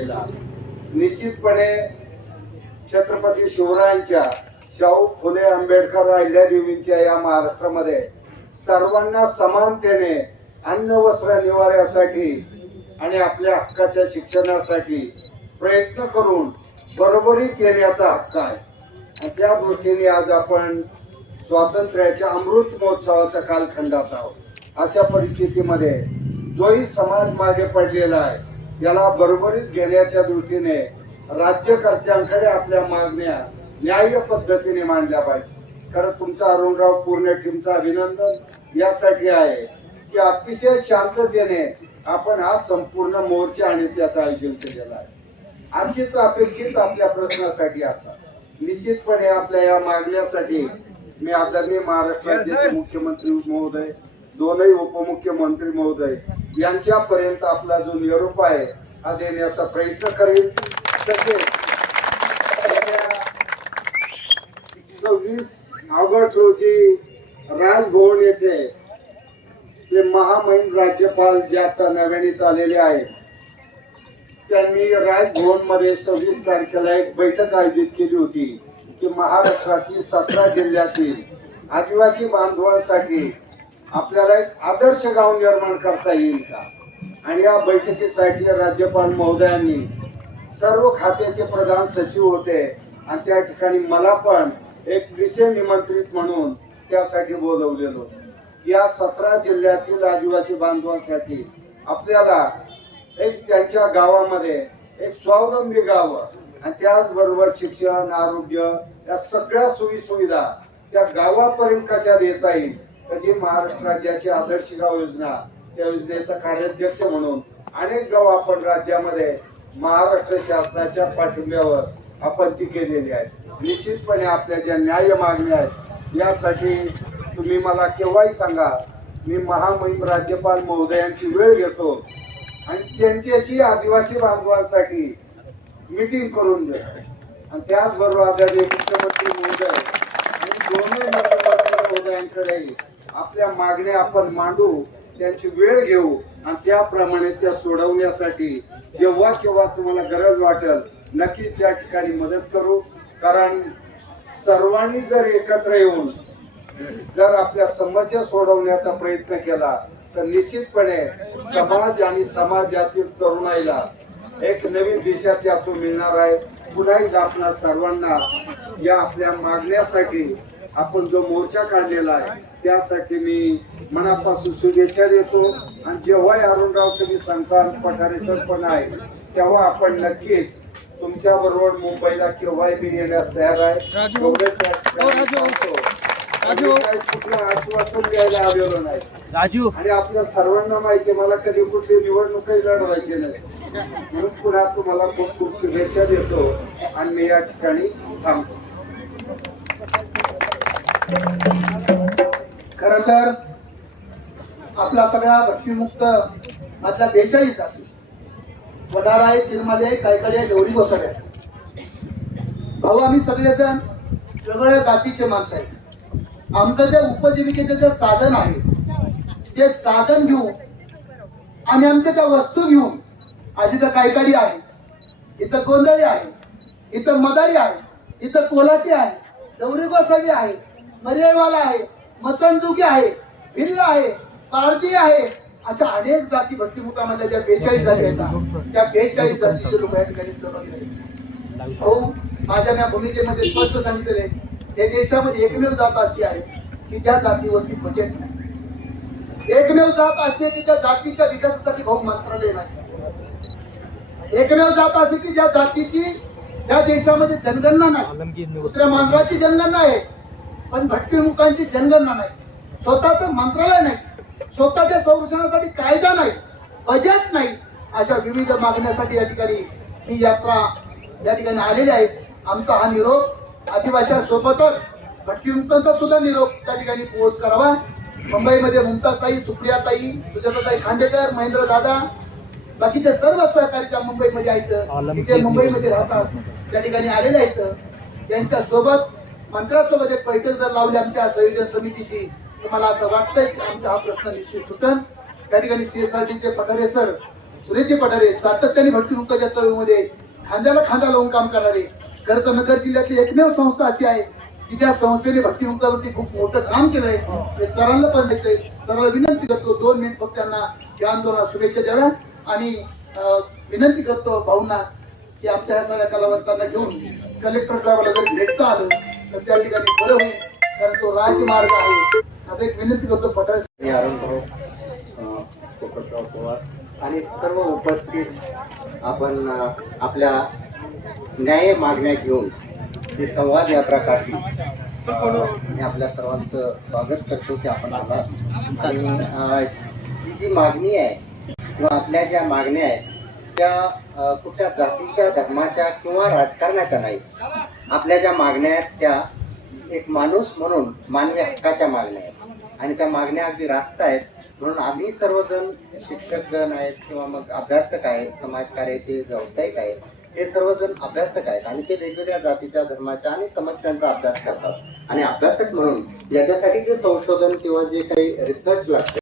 निश्चितपणे छत्रपती शिवरायांच्या शाहू फुले आंबेडकर अहिल्यादेवींच्या या महाराष्ट्रामध्ये सर्वांना समानतेने अन्न वस्त्र निवाऱ्यासाठी आणि आपल्या हक्काच्या शिक्षणासाठी प्रयत्न करून बरोबरीत येण्याचा हक्क आहे. त्या दृष्टीने आज आपण स्वातंत्र्याच्या अमृत महोत्सवाच्या कालखंडात आहोत. अशा परिस्थितीमध्ये जोही समाज मागे पडलेला आहे. याला बरोबरीत घेण्याच्या दृष्टीने राज्यकर्त्यांकडे आपल्या मागण्या न्याय्य पद्धतीने मांडल्या पाहिजे. कारण तुमचा अरुणराव पूर्ण टीमचं अभिनंदन यासाठी आहे की अतिशय शांततेने आपण हा संपूर्ण मोर्चा आणि त्याचं आयोजन केलेलं आहे. अशीच अपेक्षित आपल्या प्रश्नासाठी असतात निश्चितपणे आपल्या या मागण्यासाठी मी आदरणीय महाराष्ट्र राज्याचे मुख्यमंत्री महोदय दोनही उपमुख्यमंत्री महोदय यांच्यापर्यंत आपला जो निरोप आहे हा देण्याचा प्रयत्न करेल तसेच सव्वीस ऑगस्ट रोजी राजभवन येथे ते महामहिम राज्यपाल जे आता नव्याने आलेले आहेत त्यांनी राजभवनमध्ये सव्वीस तारखेला एक बैठक आयोजित केली होती की महाराष्ट्रातील सतरा जिल्ह्यातील आदिवासी बांधवांसाठी आपल्याला एक आदर्श गाव निर्माण करता येईल का? आणि या बैठकीसाठी राज्यपाल महोदयांनी सर्व खात्याचे प्रधान सचिव होते आणि त्या ठिकाणी मला पण एक विषय निमंत्रित म्हणून त्यासाठी बोलवलेलो. होतं या सतरा जिल्ह्यातील आदिवासी बांधवांसाठी आपल्याला एक त्यांच्या गावामध्ये एक स्वावलंबी गाव आणि त्याचबरोबर शिक्षण आरोग्य या सगळ्या सोयी सुविधा त्या गावापर्यंत कशा देता येईल? कधी महाराष्ट्र राज्याची आदर्श गाव योजना त्या योजनेचा कार्याध्यक्ष म्हणून अनेक गाव आपण राज्यामध्ये महाराष्ट्र शासनाच्या पाठिंब्यावर आपण ती केलेली आहे. निश्चितपणे आपल्या ज्या न्याय मागण्या आहेत यासाठी तुम्ही मला केव्हाही सांगा मी महामहिम राज्यपाल महोदयांची वेळ घेतो आणि त्यांच्याशी आदिवासी बांधवांसाठी मीटिंग करून देतो. आणि त्याचबरोबर आदरणीय मुख्यमंत्री महोदय आणि दोन्ही मुख्यमंत्री महोदयांकडे आपल्या मागण्या आपण मांडू त्यांची वेळ घेऊ आणि त्याप्रमाणे त्या सोडवण्यासाठी जेव्हा केव्हा तुम्हाला गरज वाटेल नक्कीच त्या ठिकाणी मदत करू. कारण सर्वांनी जर एकत्र येऊन जर आपल्या समस्या सोडवण्याचा प्रयत्न केला तर निश्चितपणे समाज आणि समाजातील तरुणाईला एक नवीन दिशा त्यातून मिळणार आहे. पुन्हा एकदा आपल्या सर्वांना या आपल्या मागण्यासाठी आपण जो मोर्चा काढलेला आहे त्यासाठी मी मनापासून शुभेच्छा देतो. आणि जेव्हा अरुणराव तुम्ही सांगता पठारे सर पण आहे तेव्हा आपण नक्कीच तुमच्या बरोबर मुंबईला केव्हाही मी येण्यास तयार आहे. हो, कुठलं आश्वासन द्यायला आलेलो नाही. राजू. आणि आपल्या सर्वांना माहिती आहे, मला कधी कुठली निवडणूकही लढवायची नाही. म्हणून पुन्हा तुम्हाला खूप खूप शुभेच्छा देतो. आणि मी या ठिकाणी थांबतो. खर तर आपला सगळा भटकीमुक्त मधल्या बेचाळीस जाती. वडार आहे तिरमले कायकडे गौरी गोसाडे आहे भाऊ आम्ही सगळेजण वेगवेगळ्या जातीचे माणसं आहेत. आमचं जे उपजीविकेचं जे साधन आहे ते साधन घेऊन आणि आमच्या त्या वस्तू घेऊन आज इथं कायकडी आहे इथं गोंधळी आहे इथं मदारी आहे इथं कोलाटी आहे गौरी गोसावी आहे मर्यावाला आहे मसनजुकी आहे भिल्ल आहे पारधी आहे. अशा अनेक जाती भक्तिमुखामध्ये ज्या बेचाळीस जाती आहेत त्या बेचाळीस जातीचे लोक या ठिकाणी सहभागी आहेत भाऊ माझ्या या भूमिकेमध्ये स्पष्ट सांगितले हे देशामध्ये एकमेव जात अशी आहे की ज्या जातीवरती बजेट नाही. एकमेव जात अशी आहे की त्या जातीच्या विकासासाठी भाऊ मंत्रालय नाही. एकमेव जात अशी की ज्या जातीची त्या देशामध्ये जनगणना नाही. दुसऱ्या मांजराची जनगणना आहे. पण भटकीमुखांची जनगणना नाही. स्वतःच मंत्रालय नाही. स्वतःच्या संरक्षणासाठी कायदा नाही. बजेट नाही. अशा विविध मागण्यासाठी या ठिकाणी ही यात्रा या ठिकाणी आलेली आहे. आमचा हा निरोप आदिवासीसोबतच भटकीमुक्तांचा सुद्धा निरोप त्या ठिकाणी पोहोच करावा. मुंबईमध्ये मुमताजताई सुप्रियाताई सुजाताताई खांडेकर महेंद्र दादा बाकीचे सर्व सहकारी त्या मुंबईमध्ये आहेत तिथे मुंबईमध्ये राहतात त्या ठिकाणी आलेले आहेत. त्यांच्यासोबत मंत्र्यासोबत एक बैठक जर लावली आमच्या संयोजन समितीची तर मला असं वाटतंय की आमचा हा प्रश्न निश्चित सुटेल त्या ठिकाणी सीएसआरटीचे पठारे सर सुरेचे पठारे सातत्याने भक्तिमुक्ताच्या चळवळीमध्ये खांद्याला खांदा लावून काम करणारे खरं तर नगर जिल्ह्यातली एकमेव संस्था अशी आहे की त्या संस्थेने भक्तिमुक्तावरती खूप मोठं काम केलंय. सरांना पण द्यायचंय सरांना विनंती करतो दोन मिनिट फक्त त्यांना या आंदोलनात शुभेच्छा द्याव्या आणि विनंती करतो भाऊंना की आमच्या ह्या सगळ्या कलावंतांना घेऊन कलेक्टर साहेबाला जर भेटता आलं तर त्या ठिकाणी बरं होईल कारण तो राजमार्ग आहे. असं एक विनंती करतो पठारे मी अरुण पवार आणि सर्व उपस्थित आपण आपल्या न्याय मागण्या घेऊन ही संवाद यात्रा काढली. मी आपल्या सर्वांचं स्वागत करतो की आपण आला आणि ही जी मागणी आहे किंवा आपल्या ज्या मागण्या आहेत त्या कुठल्या जातीच्या धर्माच्या किंवा राजकारणाच्या नाही आपल्या ज्या मागण्या आहेत त्या एक माणूस म्हणून मानवी हक्काच्या मागण्या आहेत. आणि त्या मागण्या अगदी रास्त आहेत. म्हणून आम्ही सर्वजण शिक्षकगण आहेत किंवा मग अभ्यासक आहेत समाजकार्याचे व्यावसायिक आहेत हे सर्वजण अभ्यासक आहेत. आणि ते वेगवेगळ्या जातीच्या धर्माच्या आणि समस्यांचा अभ्यास करतात. आणि अभ्यासक म्हणून याच्यासाठी जे संशोधन किंवा जे काही रिसर्च लागते